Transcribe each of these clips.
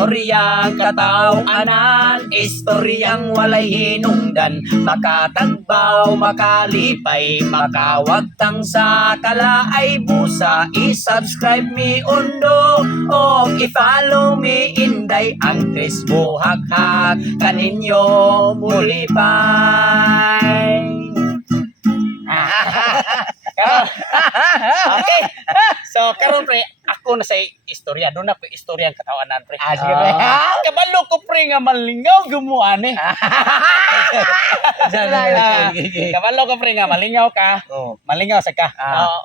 istoryang katawanan, istoryang walay hinungdan, makatagbaw, makalipay, makawagtang sa kalaay busa. I-subscribe me undo o i-follow me inday, ang Tres Buhaghag kaninyo muli bye. Okay. So karon pre, ako na sa istorya. Doon na po istorya ang katawanan pre. Sige pre. Kabalo ko pre nga malingaw gumuan eh. Kabalo ko pre nga malingaw ka. Oh. Malingaw sa ka.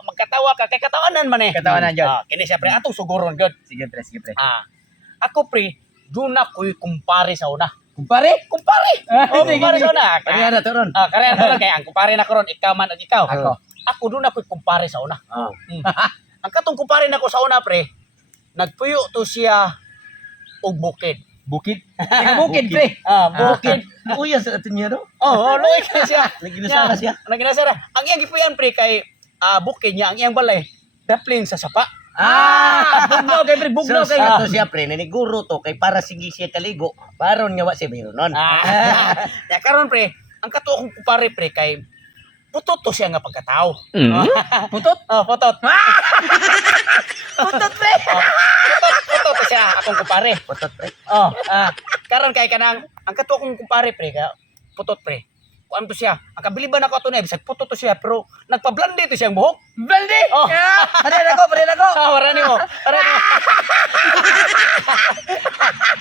Magkatawa ka kay katawanan man eh. Katawanan jud. Kini siya pre atong suguron gud. Sige pre. Ako pre, doon na ko'y kumpare sa una. Kumpare? Kumpare sa una. Kaya na to ron. Kaya na kay ang kumpare na ko ron, ikaw man at ikaw. Ako. Doon ako'y kumpare sa una. Ang katong kumpare na ko sa una pre, nagpuyo to siya og bukid. Bukid? Bukid pre. Bukid. Uya sa atin niya no? Luoy ka siya. Naginasara siya. Naginasara. Ang iyang gipuyan pre kay bukid niya, ang iyang balay, daplin sa sapa. Bugnaw kay pre, bugnaw kay Ato siya pre, naniguro to kay para sige siya kaligo. Paron nga wa siya mayroon nun. Ya karon pre, ang kato akong kumpare pre kay putot to siya nga pagkatao. putot? Putot. Putot pre. Putot to siya akong kumpare. Putot pre. Karon kay kanang ang kato akong kumpare pre kay putot pre. Kuan to siya. Ang kabiliban ako ato na bisag putot to siya pero nagpa-blonde to siyang buhok. Blonde? Pare nako. Wala ni mo.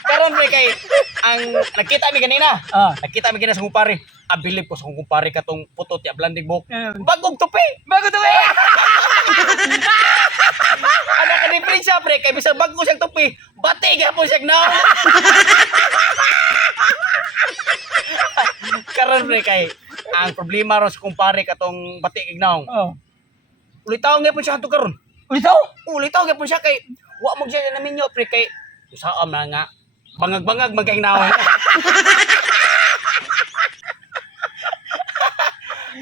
Karon pre kay ang nakita mi kanina. Nakita mi kanina sa kumpare. Abilib ko sa kumpare katong putot ya blonde buhok. Bagong tupi. Ada ka diferensya pre kay bisag bago siyang tupi, bati gyapon siya na. Karon pre kay ang problema ro sa kumpare katong bati ignaw. Ulitaw gyapon siya ato karon. Ulitaw gyapon siya kay wa mo siya na minyo pre kay usaam na nga bangag-bangag magkaignaw.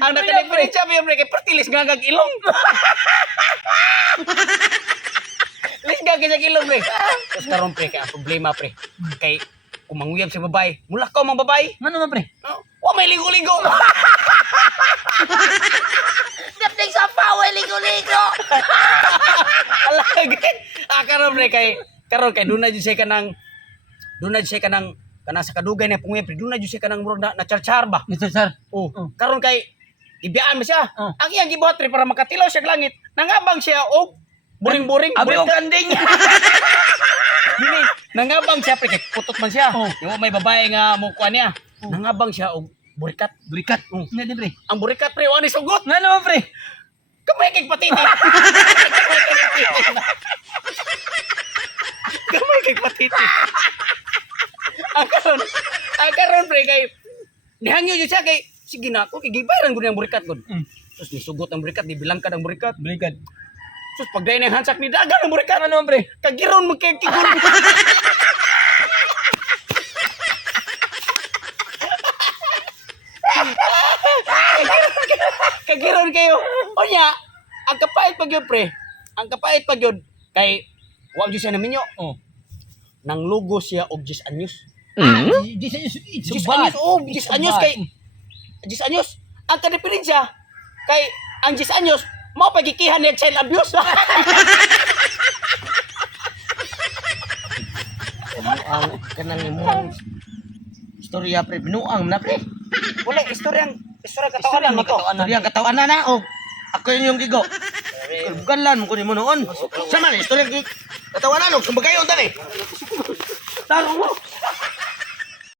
Ang nakadiferensya mi pre kay partilis gagag ilong. Lisga kay sa ilong pre. Tapos karon pre kay ang problema pre kay kung manguyab sa babae, mulakaw mang babae. Ano man pre? Wa may ligo-ligo. Dating sa pawe ligo-ligo. Alagi. Karon pre kay doon na jud siya kanang kanang sa kadugay na punguyab pre, doon na jud siya kanang murag na charchar ba. Sir. Karon kay ibiyaan mo siya. Ang iyang gibuhat pre para makatilaw siya langit. Nangabang siya og buring-buring. Abi og kanding. Dili, nangabang siya pre kay putot man siya. Yung may babae nga mo kuan niya. Nangabang siya og burikat. Nga di pre. Ang burikat pre wa ni sugot. Nga naman pre. Kamay kay patiti. Kamay kay patiti. Ang karon pre kay nihangyo jud siya kay sige na ako kay gibayaran gud ang burikat gud. Terus nisugot ang burikat, dibilang ka ng burikat. Sus pagday na hansak ni dagan ang burikat. Ano naman pre? Kagiron mo kay kigun. Kagiron kayo. Onya, ang kapait pag yun pre. Ang kapait pag yun kay wa jud siya naminyo. Nang lugo siya og 10 anyos. 10 anyos kay 10 anyos. Ang kadiferensya kay ang 10 anyos mao pagikihan niya child abuse. Ang kanang imong istorya pre, binuang na pre. Wala istorya katawanan mo to. Istorya katawanan na o. Ako yung gigo. Bukanlan mo kunin mo noon. Sama na istorya katawanan o sumbagayon tani. Taro mo.